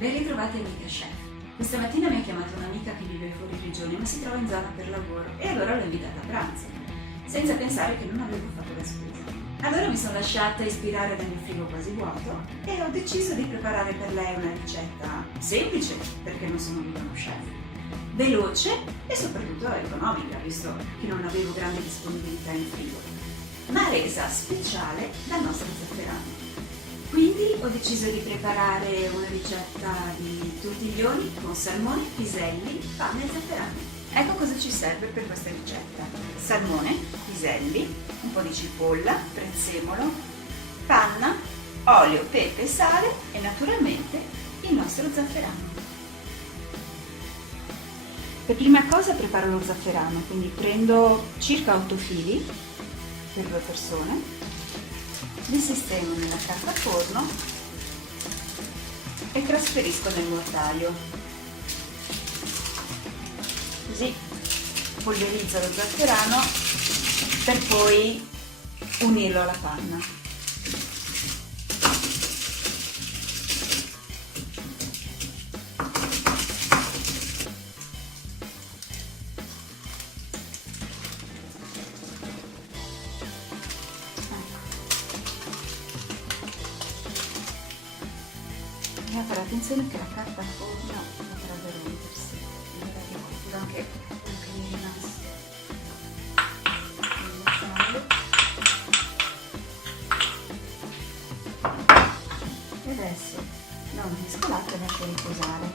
Ben ritrovati amica chef. Questa mattina mi ha chiamato un'amica che vive fuori regione ma si trova in zona per lavoro e allora l'ho invitata a pranzo, senza pensare che non avevo fatto la spesa. Allora mi sono lasciata ispirare dal mio frigo quasi vuoto e ho deciso di preparare per lei una ricetta semplice, perché non sono mica uno chef, veloce e soprattutto economica, visto che non avevo grande disponibilità in frigo, ma resa speciale dal nostro zafferano. Quindi ho deciso di preparare una ricetta di tortiglioni con salmone, piselli, panna e zafferano. Ecco cosa ci serve per questa ricetta: salmone, piselli, un po' di cipolla, prezzemolo, panna, olio, pepe, sale e naturalmente il nostro zafferano. Per prima cosa preparo lo zafferano, quindi prendo circa 8 fili per 2 persone. Li sistemo nella carta forno e trasferisco nel mortaio. Così polverizzo lo zafferano per poi unirlo alla panna. Bisogna fare attenzione che la carta forno potrebbe rompersi, vedete che anche mi è rimasto il mortaio. E adesso non mescolate e lascio riposare.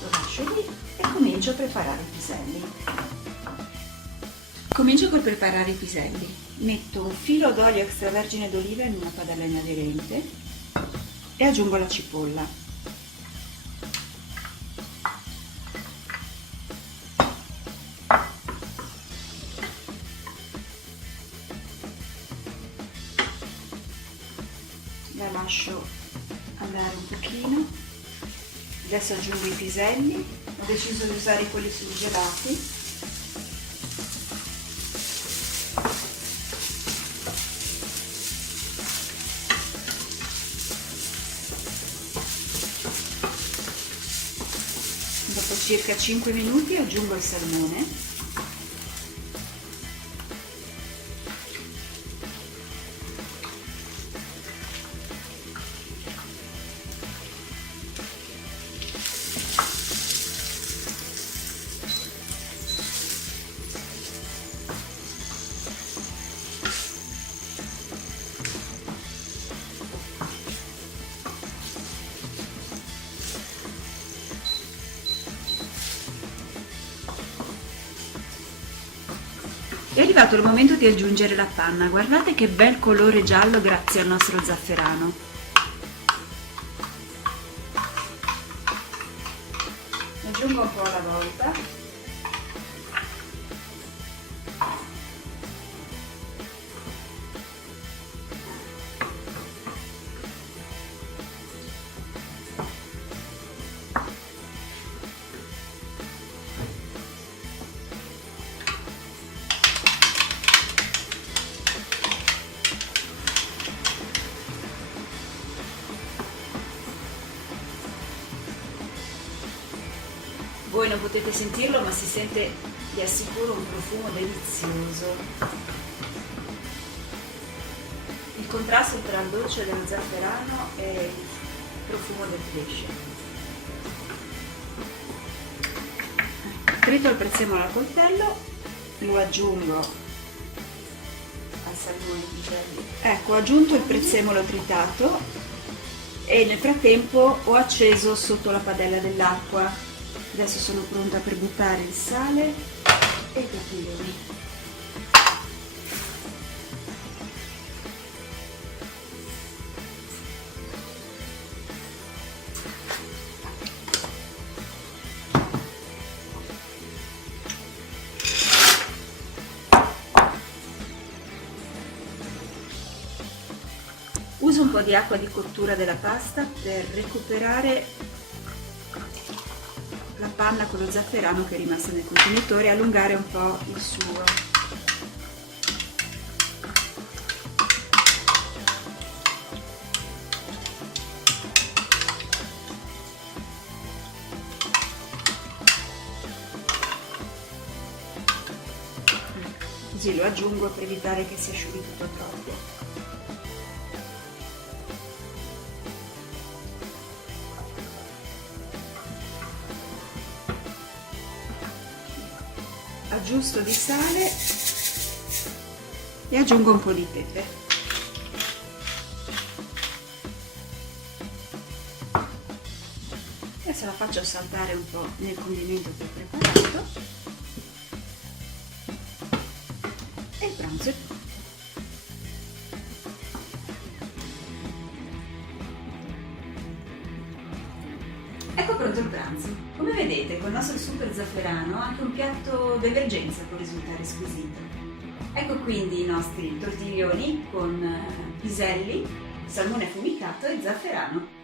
Lo lascio lì e comincio a preparare i piselli. Comincio col preparare i piselli. Metto un filo d'olio extravergine d'oliva in una padella inaderente e aggiungo la cipolla. La lascio andare un pochino. Adesso aggiungo i piselli. Ho deciso di usare quelli surgelati. Dopo circa 5 minuti aggiungo il salmone. È arrivato il momento di aggiungere la panna. Guardate che bel colore giallo grazie al nostro zafferano. Aggiungo un po' alla volta. Voi non potete sentirlo, ma si sente, vi assicuro, un profumo delizioso. Il contrasto tra il dolce dello zafferano e il profumo del pesce. Trito il prezzemolo al coltello, lo aggiungo al salmone di piselli. Ecco, ho aggiunto il prezzemolo tritato e nel frattempo ho acceso sotto la padella dell'acqua. Adesso sono pronta per buttare il sale e i tortiglioni. Uso un po' di acqua di cottura della pasta per recuperare la panna con lo zafferano che è rimasta nel contenitore e allungare un po' il suo. così lo aggiungo per evitare che si asciughi tutto troppo. Aggiusto di sale e aggiungo un po' di pepe. Adesso la faccio saltare un po' nel condimento che ho preparato e il pranzo è pronto. Ecco pronto il pranzo. Come vedete, con il nostro super zafferano anche un piatto d'emergenza può risultare squisito. Ecco quindi i nostri tortiglioni con piselli, salmone affumicato e zafferano.